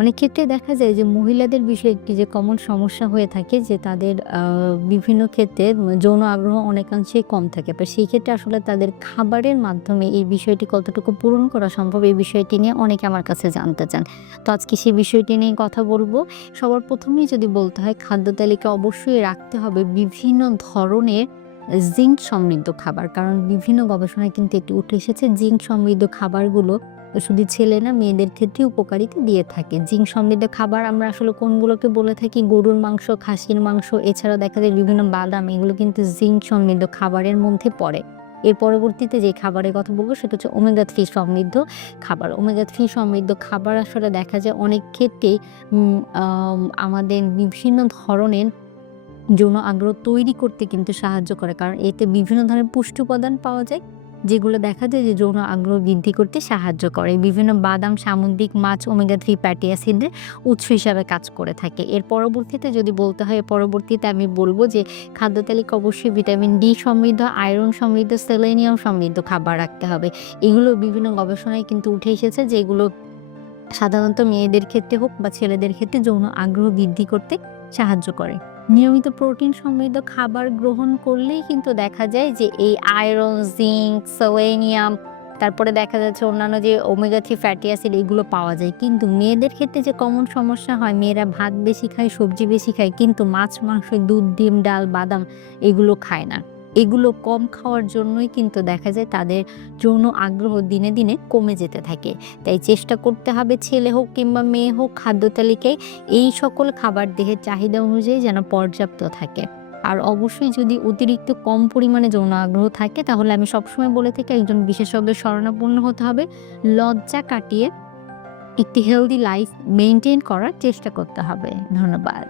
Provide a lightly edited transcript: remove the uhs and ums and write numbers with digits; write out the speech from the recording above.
অনেক ক্ষেত্রে দেখা যায় যে মহিলাদের বিষয়ে একটি যে কমন সমস্যা হয়ে থাকে যে তাদের বিভিন্ন ক্ষেত্রে যৌন আগ্রহ অনেকাংশেই কম থাকে। সেই ক্ষেত্রে আসলে তাদের খাবারের মাধ্যমে এই বিষয়টি কতটুকু পূরণ করা সম্ভব এই বিষয়টি নিয়ে অনেকে আমার কাছে জানতে চান। তো আজকে সেই বিষয়টি নিয়ে কথা বলব। সবার ১ম এই যদি বলতে হয় খাদ্য তালিকায় অবশ্যই রাখতে হবে বিভিন্ন ধরনের জিঙ্ক সমৃদ্ধ খাবার। কারণ বিভিন্ন গবেষণায় কিন্তু এটি উঠে এসেছে জিঙ্ক সমৃদ্ধ খাবারগুলো শুধু ছেলে না মেয়েদের ক্ষেত্রে উপকারিতা দিয়ে থাকে। জিঙ্ক সমৃদ্ধ খাবার আমরা আসলে কোনগুলোকে বলে থাকি গরুর মাংস, খাসির মাংস এছাড়াও দেখা যায় বিভিন্ন বাদাম এগুলো কিন্তু জিঙ্ক সমৃদ্ধ খাবারের মধ্যে পড়ে। এর পরবর্তীতে যে খাবারের কথা বলব সেটা হচ্ছে ওমেগা 3 সমৃদ্ধ খাবার। ওমেগা 3 সমৃদ্ধ খাবার আসলে দেখা যায় অনেক ক্ষেত্রেই আমাদের বিভিন্ন ধরনের যৌন আগ্রহ তৈরি করতে কিন্তু সাহায্য করে। কারণ এতে বিভিন্ন ধরনের পুষ্টি উপাদান পাওয়া যায়, যেগুলো দেখা যায় যে যৌন আগ্রহ বৃদ্ধি করতে সাহায্য করে। বিভিন্ন বাদাম, সামুদ্রিক মাছ ওমেগা 3 ফ্যাটি অ্যাসিডের উৎস হিসাবে কাজ করে থাকে। এর পরবর্তীতে যদি বলতে হয়, এর পরবর্তীতে আমি বলব যে খাদ্য তালিকায় অবশ্যই ভিটামিন ডি সমৃদ্ধ, আয়রন সমৃদ্ধ, সেলেনিয়াম সমৃদ্ধ খাবার রাখতে হবে। এগুলো বিভিন্ন গবেষণায় কিন্তু উঠে এসেছে যে এগুলো সাধারণত মেয়েদের ক্ষেত্রে হোক বা ছেলেদের ক্ষেত্রে যৌন আগ্রহ বৃদ্ধি করতে সাহায্য করে। নিয়মিত প্রোটিন সমৃদ্ধ খাবার গ্রহণ করলেই কিন্তু দেখা যায় যে এই আয়রন, জিঙ্ক, সেলেনিয়াম তারপরে দেখা যাচ্ছে অন্যান্য যে ওমেগা 3 ফ্যাটি অ্যাসিড এগুলো পাওয়া যায়। কিন্তু মেয়েদের ক্ষেত্রে যে কমন সমস্যা হয় মেয়েরা ভাত বেশি খায়, সবজি বেশি খায় কিন্তু মাছ, মাংস, দুধ, ডিম, ডাল, বাদাম এগুলো খায় না। এগুলো কম খাওয়ার জন্যই কিন্তু দেখা যায় তাদের যৌন আগ্রহ দিনে, দিনে কমে যেতে থাকে। তাই চেষ্টা করতে হবে ছেলে হোক কিংবা মেয়ে হোক খাদ্য তালিকায় এই সকল খাবার দেহের চাহিদা অনুযায়ী যেন পর্যাপ্ত থাকে। আর অবশ্যই যদি অতিরিক্ত কম পরিমাণে যৌন আগ্রহ থাকে তাহলে আমি সবসময় বলে থাকি একজন বিশেষজ্ঞের শরণাপন্ন হতে হবে। লজ্জা কাটিয়ে একটি হেলদি লাইফ মেইনটেইন করার চেষ্টা করতে হবে। ধন্যবাদ।